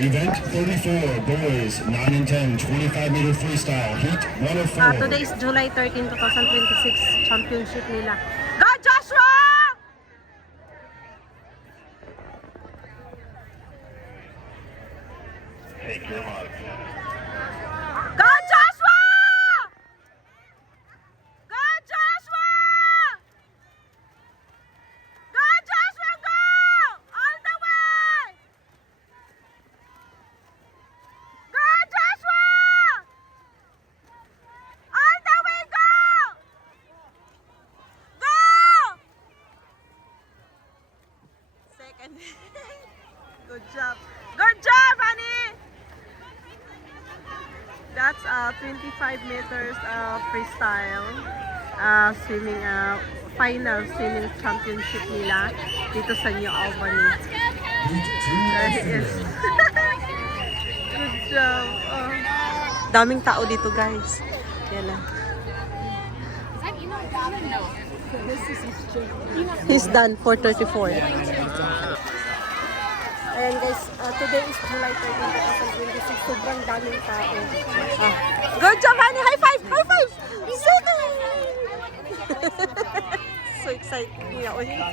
Event 34, boys, 9 and 10, 25-meter freestyle, heat 104. Today is July 13, 2026, championship nila. Go Joshua! Take your mark. Go Joshua! Go Joshua! Go Joshua, go! All the way! Go Joshua! All the way, go! Go! Second. Good job. Good job, honey! That's 25 meters freestyle swimming, final swimming championship nila dito sa New Albany. There he is. Good job. Oh. Daming tao dito, guys. Yan lang. He's done, 4:34. Ayan guys, today is July 13, 2026. Sobrang daming tao. Good job, honey! High five! High five! So excited niya.